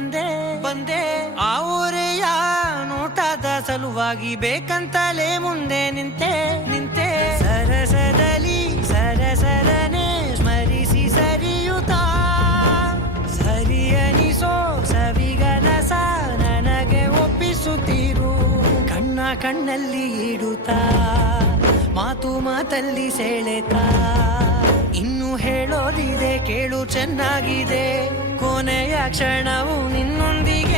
ಬಂದೆ ಆ ಊರೆಯ ನೋಟದ ಸಲುವಾಗಿ ಬೇಕಂತಲೇ ಮುಂದೆ ನಿಂತೆ ಸರಸದಲ್ಲಿ ಸರಸರನೆ ಸ್ಮರಿಸಿ ಸರಿಯುತ್ತಾ ಸರಿಯನಿಸೋ ಸವಿಗನಸ ನನಗೆ ಒಪ್ಪಿಸುತ್ತೀರು ಕಣ್ಣಲ್ಲಿ ಇಡುತ್ತಾ ಮಾತಲ್ಲಿ ಸೆಳೆತಾ ಇನ್ನು ಹೇಳೋದಿದೆ ಕೇಳು ಚೆನ್ನಾಗಿದೆ ಕೊನೆಯ ಕ್ಷಣವು ನಿನ್ನೊಂದಿಗೆ